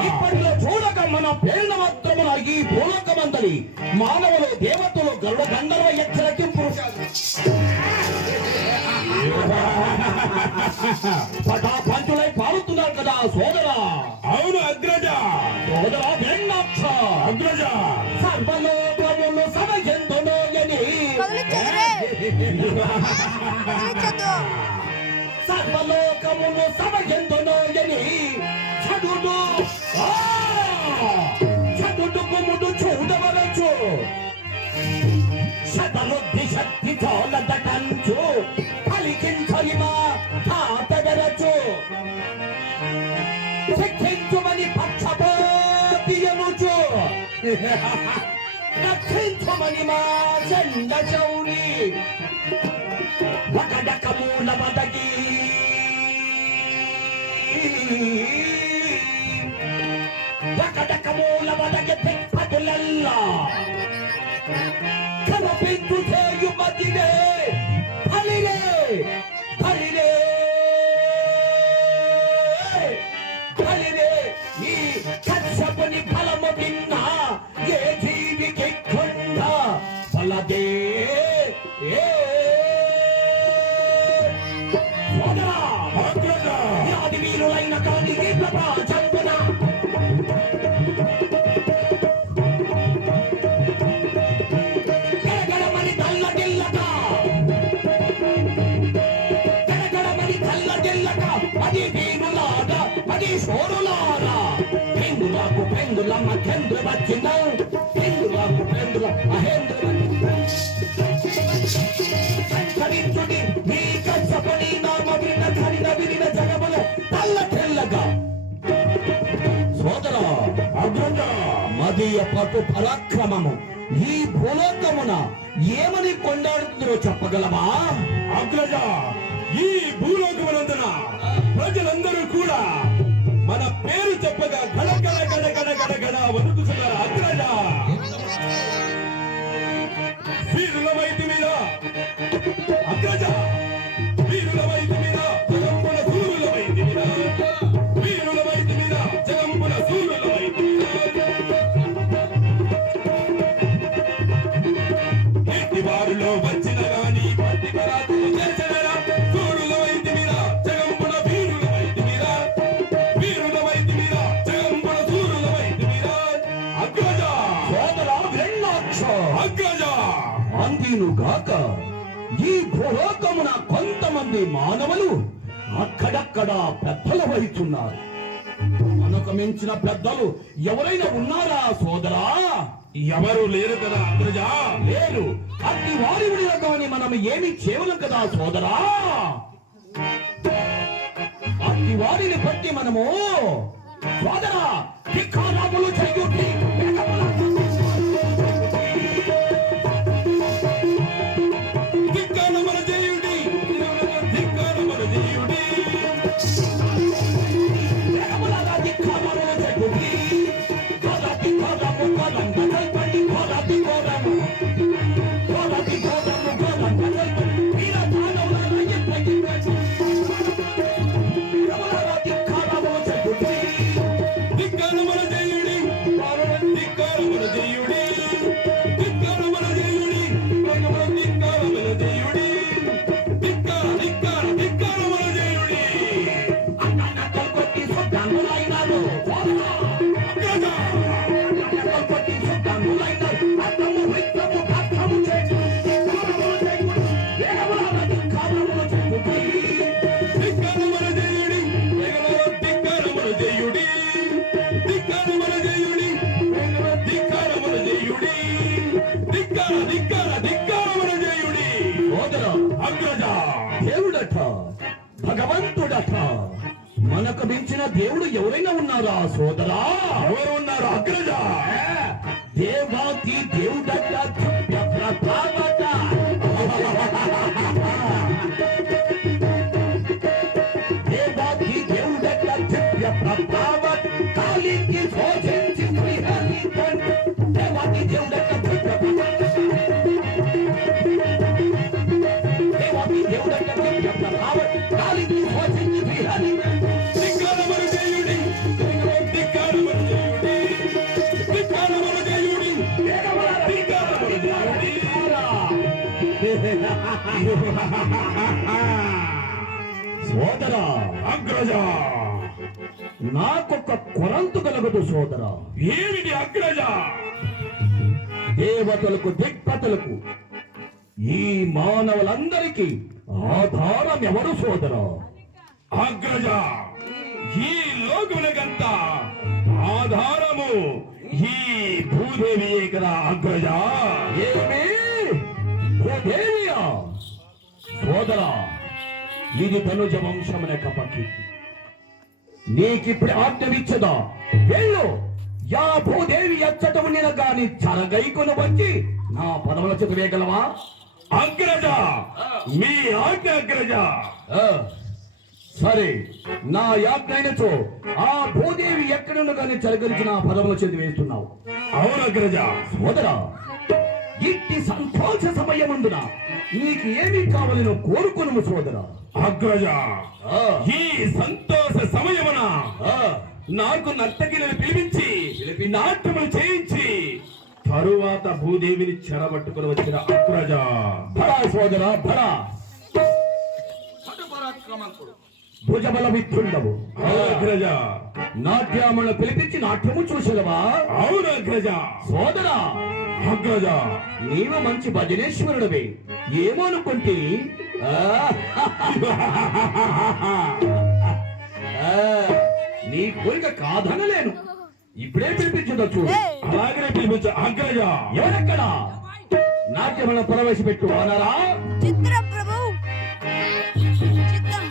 ఇప్పటిలో చూడక మన పేర్ల మాత్రమున ఈ భూలోకమందరి మానవులు దేవతలు గరుడ గంధర్వ యక్షరకి పురుషాలు పటాపంచులై పారుతున్నారు కదా సోదరా. అవును అగ్రజ. సోదరా వెన్నాక్ష. అగ్రజ సర్వలోకములు సమయంతునోయని సర్వలోకములు సమయంతునోయని చదుడు చదుడు గుముడు చూడవరచు శతబుద్ధి శక్తి చోళదటంచు పలికించరిమా తాతగరచు శిక్షించుమని పక్షపాతియనుచు రక్షించుమని మా చండ చౌరి వకడక మూల వదగి వకడక మూల వదగి తిప్పతులల్లా కనపించు చేయుమతినే ఫలిరే ఫలిరే ఫలిరే ఈ కశ్యపుని ఫలము విన్నా ఏ జీవికి కొండ ఫలదే యాది వీరులైన కానీ ప్రపంచంపున గడగడమని తల్లడిల్లక గడగడమని తల్లడిల్లక అది వీరులాగా అది శోరులాగా పెందులకు పెందుల మధ్యంద్ర వచ్చిన పెందులకు పెందుల మహేంద్ర సంచరించుడి మీ కచ్చపడి నామ విన ధరిన విరిన జగముల తల్ల తెల్లగా సోదర అగ్రజ మదీయ పటు పరాక్రమము ఈ భూలోకమున ఏమని కొండాడుతుందో చెప్పగలవా? అగ్రజ ఈ భూలోకమునందున ప్రజలందరూ కూడా మన పేరు చెప్పగా గడ గడ గడ గడ గడ గడ వణుకుతున్నారు అగ్రజ. వీరుల వైద్య మీద అగ్రజ వీరుల వైద్య మీద జగంపుల సూరుల వైద్య మీద వీరుల వైద్య మీద జగంపుల సూరుల వైద్య మీద ఎట్టి వారిలో వచ్చిన గాని పట్టి పరాకులు చేసెదరా సూరుల వైద్య మీద జగంపుల వీరుల వైద్య మీద వీరుల వైద్య మీద జగంపుల సూరుల వైద్య మీద అగ్రజ సోదర వెన్నాక్ష అగ్రజ అందినుగాక ఈ భూలోకమున కొంతమంది మానవులు అక్కడక్కడ పెద్దలు వహిస్తున్నారు. మనకు మించిన పెద్దలు ఎవరైనా ఉన్నారా సోదరా? ఎవరు లేరు కదా అగ్రజ. లేరు. అట్టి వారి విడిగా కానీ మనం ఏమి చేయలేం కదా సోదరా. అట్టి వారిని బట్టి మనము సోదరా ధిక్కారములు చేయుటి ధిక్కారములు చేయుడి ధిక్కారములు చేయుడి వేగములగా ధిక్కారములు చేయుడి గోరతి గోరము గోరం గజల్పండి గోరతి గోరము గోరతి గోరము గోరం గజల్పండి వీర మానవుల ఎప్పటి వేగములగా ధిక్కారములు చేయుడి ధిక్కారములు చేయుడి ధిక్కారములు చేయుడి ధిక్కారములు చేయుడి ధిక్కారములు చేయుడి ధిక్కార ధిక్కార ధిక్కారములు చేయుడి అన్ననకల్ కొట్టి సుద్దాములైనారు అగ్రజ అన్ననకల్ కొట్టి సుద్దాములైనారు అత్తము విత్తము కత్తము చేయుడి వేగములగా ధిక్కారములు చేయుడి ధిక్కారములు చేయుడి ధిక్కారములు చేయుడి ధిక్కారములు చేయుడి ధిక్కారములు చేయుడి ధిక్కార ధిక్కార ధిక్కారములు చేయుడి సోదర అగ్రజ దేవుడట భగవంతుడట మనకు మించిన దేవుడు ఎవరైనా ఉన్నారా సోదరా? ఎవరు ఉన్నారు అగ్రజ? దేవాకి దేవుడట ప్రతాపట దేవాకి దేవుడట ప్రతాపట్ కాలికి భోజించి శ్రీహరి దేవాకి దేవుడట అగ్రజ నాకొక కొరంతు కలగదు సోదరా. ఏమిటి అగ్రజ? దేవతలకు దిక్పతులకు ఈ మానవులందరికీ ఆధారం ఎవరు సోదరా? అగ్రజ ఈ లోకములకంతా ఆధారము ఈ భూదేవియే కదా అగ్రజ. ఏమి భూదేవియా? సోదరా, ఇది ధనుజ వంశమున కపకి. నీకిప్పుడు ఆజ్ఞవిచ్చదా? వెళ్ళు, యా భూదేవి ఎచ్చటము నేను గాని చరగైకొని వచ్చి నా పదవుల చేత వేయగలవా? అగ్రజ మీ ఆజ్ఞ అగ్రజ. ఆ, సరే, నా యాజ్ఞ అయినచో ఆ భూదేవి ఎక్కడున్న గాని చరగలిచి నా పదవుల చేతి వేస్తున్నావు. అవును అగ్రజ. సోదరా, ఇట్టి సంతోష సమయమందున నీకు ఏమి కావాలను కోరుకును సోదరా. అగ్రజ ఆ, ఈ సంతోష సమయమున ఆ, నాకు నర్తకిలను పిలిపించి నాట్యములు చేయించి తరువాత భూదేవిని చెరబట్టుకుని వచ్చిన అగ్రజ. భరా సోదరా, భరా. భుజబల విత్తుండవు. అగ్రజ నాట్యములను పిలిపించి నాట్యము చూసలవా? అవును అగ్రజ. సోదరా, అగ్రజ నీవు మంచి భజనేశ్వరుడివి ఏమనుకుంటే నీ కోరిక కాదనలేను. ఇప్పుడే పిలిపించదో చూడు. అలాగనే పిలిపించు అగ్రజ. ఎవరెక్కడా నాట్యములను ప్రవేశపెట్టు అన్నారా? చిత్రం ప్రభు చిత్తం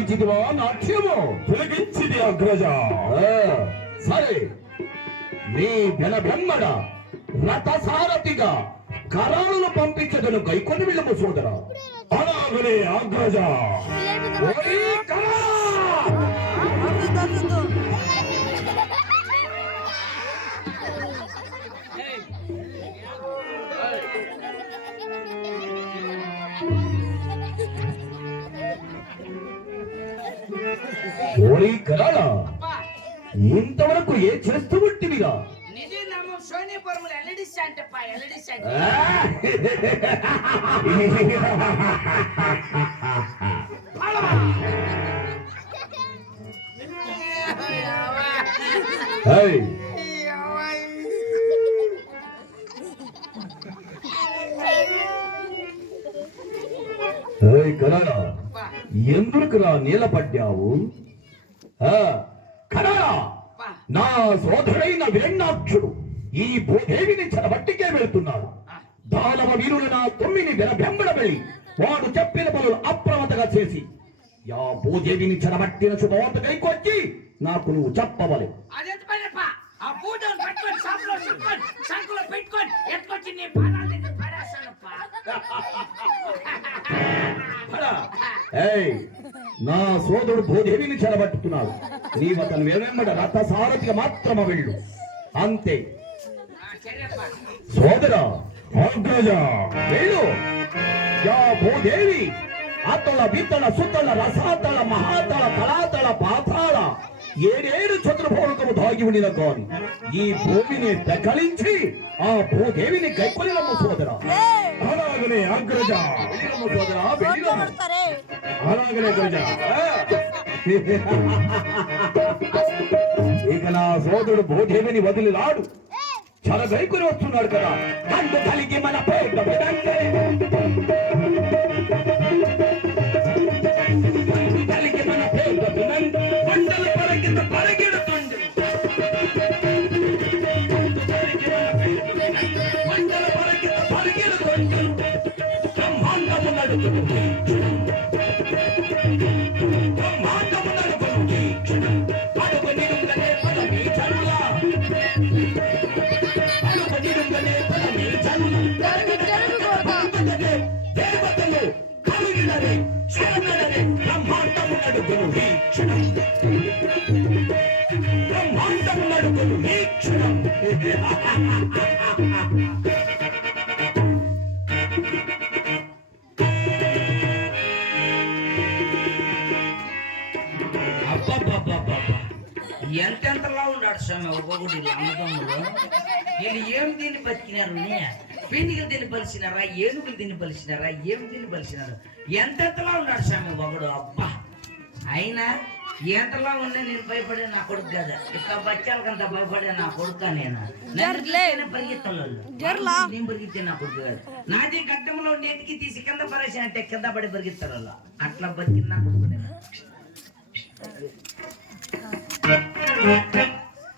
తిలకించిదివా నాట్యము? తిలకించింది అగ్రజ. ఆ, సరే, నీ బెమ్మడ రథసారథిగా కరాలను పంపించదను కైకొని వెళ్ళము సోదరా. అలాగనే అగ్రజ. ఓయ్ కరా! ఓయ్ కరాళ, ఇంతవరకు ఏ చేస్తూ ఉంటివిగా? నిధి నమ్మ సోనిపురంలో ఎల్ఈడి స్టాండ్ అప్ప ఎల్ఈడి స్టాండ్ ఏయ్, ఏయ్ కరాళ, ఎందుకురా నీలపడ్డావు? కరాళ, నా సోదరుడైన వీరన్నాక్షుడు ఈ భూదేవిని చెరబట్టికే వెళ్తున్నాడు. దానవ వీరులు నా తొమ్మిది వెంబడ వెళ్ళి వాడు చెప్పిన పనులు అప్రమత్తగా చేసి యా భూదేవిని చెరబట్టిన శుభవార్త కైకొచ్చి నాకు నువ్వు చెప్పవలే. అదెంత పనిపా ఆ పూజను పట్టుకొని షాపులో చుట్టుకొని సంకులో పెట్టుకొని ఎత్తుకొచ్చి నీ పాదాల దగ్గర పడేస్తానప్పా. ఏయ్, నా సోదరుడు భూదేవిని చెరబట్టుతున్నాడు. నీవు అతను వెంబడ రథసారథిగా మాత్రమే వెళ్ళు, అంతే. సరేప్పా సోదరా, అగ్రజ. వెళ్ళు. యా భూదేవి అతల బిత్తల సుత్తల రసాతల మహాతల తలాతల పాతాళ ఏడేడు చతుర్భువనము దాగి ఉండిన కాని ఈ భూమిని దకలించి ఆ భూదేవిని గైకొనిరమ్మ సోదరా. అలాగనే అగ్రజ. వెళ్ళిరమ్మ సోదరా, వెళ్ళిరమ్మ. అలాగనే అగ్రజ. ఇక నా సోదరుడు భూదేవిని వదిలి రాడు, చాలా గైకొని వస్తున్నాడు కదా. అందు కలిగి మన పేట కలిగి మన పేట మండల పరకింద పరగెడుతుంది. మండల పరకింద పరగెడుతుంది. బ్రహ్మాండము నడుపుతుంది. బ్రహ్మాండము నడుపుతుంది. అడుగు నిరుగనే పదవి చల్ల. దేవతలు కలుగినది చూడనది బ్రహ్మాండము నడుపును వీక్షణం. బ్రహ్మాండము నడుపును వీక్షణం. అబ్బబ్బబ్బబ్బబ్బ. ఎంతెంతలా ఉన్నాడు స్వామి ఒక్కొక్కటి అన్నదమ్ములు. వీళ్ళు ఏం తిని బతికినారు? పీనికలు తిని పలిసినారా, ఏనుగులు తిని పలిసినారా, ఏం తిని పలిసినారు? ఎంతెంతలా ఉన్నాడు స్వామి ఒకడు. అబ్బా, అయినా ఎంతలా ఉండే నేను భయపడే నా కొడుకు కదా. ఇట్లా బచ్చాలకంత భయపడే నా కొడుక నేను పరిగెత్తాను. నేను పరిగెత్తే నా కొడుకు కాదు. నాది గడ్డంలో నెతికి తీసి కింద పరేసానంటే కింద పడి పరిగెత్తారు వాళ్ళు. అట్లా బతికి నా కొడుకు నేను.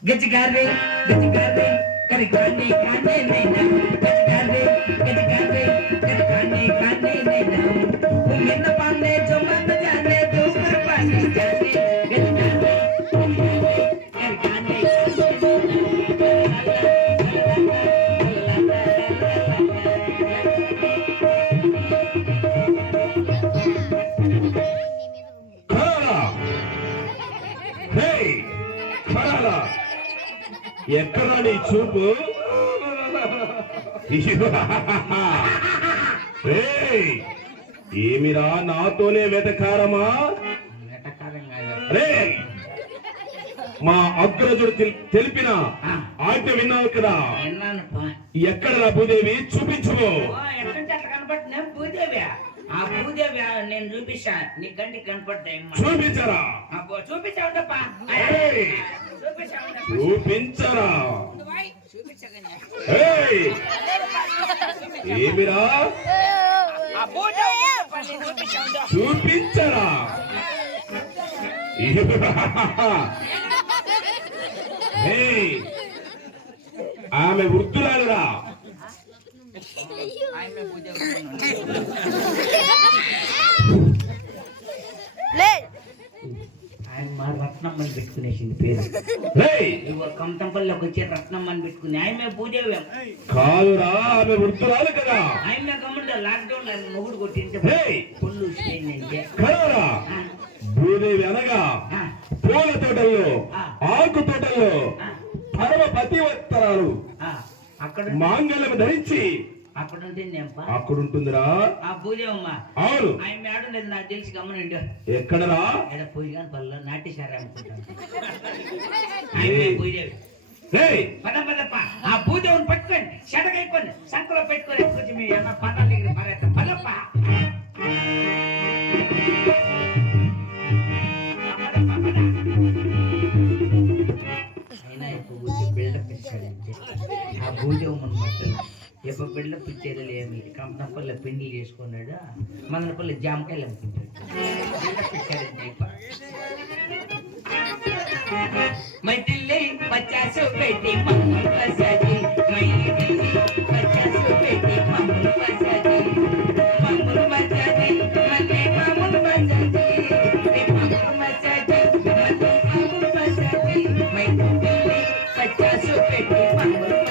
గజగారే గజగారే కరి కాండే కాండే నైనా గజగారే గజగారే కరి కాండే కాండే నైనా ఉమ్మిన పాండే జమన జానే దూసర పాండే జానే గజగారే కరి కాండే ఎక్కడ నీ చూపు? ఏమిరా నాతోనే వెతకారమా? మా అగ్రజుడు తెలిపిన ఆజ్ఞ విన్నావు కదా. ఎక్కడ రా భూదేవి? చూపించు. ఆ భూదేవి నేను చూపిస్తా. నీ కంటి కనపడ్డాయి. చూపించరా? చూపించావుటప్పా. చూపించరా? ఏమిరా? చూపించరా? ఆమె వృద్ధురాలురా. రత్నమ్మ అని పెట్టుకునేసింది పేరు. రేయ్ ఇవ్వ కంటంపల్లిలోకి వచ్చే రత్నమ్మ అని పెట్టుకుని ఆయమే భూదేవి. కాదురా ఆమె వృద్ధురాలు కదా. ఆయమే గమ్ముంటే లాక్డౌన్ ఆయన మొగుడు కొట్టింటే రేయ్ పుల్లు ఉసిపోయిందంటే. కలవరా భూదేవి అనగా పూల తోటల్లో ఆకు తోటల్లో పరమ పతివత్తరాలు అక్కడ మాంగళ్యం ధరించి అక్కడ ఉంటుందేంపా అక్కడుంటుందిరా ఆ భూదేవమ్మ. అవును ఆయన మేడం నాకు తెలిసి గమనండి ఎక్కడరా ఎక్కడ పోయి కానీ పల్ల నాట్యశార అనుకుంటాను. ఏయ్. భూదేవి రేయ్ పద పదప్ప ఆ భూదేవుని పట్టుకొని చెడగైపోయి సంకలో పెట్టుకొని కొంచెం మీ అన్న పదాల దగ్గర పరేస్తాం పదప్ప. అయినా ఇప్పుడు వచ్చి బిల్డప్ ఇచ్చాడంటే ఆ భూదేవమ్మని బట్టలు ఎప్పుడు బిల్డప్ ఇచ్చేది ఏమి కంపనపల్లి పిండి చేసుకున్నాడు మదనపల్లి జామకాయలు అమ్ముకుంటాడు. బిల్డప్ ఇచ్చాడంటే मैं दिल्ली 50 बेटी मम्मी बसाती मैं दिल्ली 50 बेटी मम्मी बसाती मम्मी बसाती मने मम्मी बसाती रे मम्मी बसाती मने मम्मी बसाती मैं दिल्ली 50 बेटी मम्मी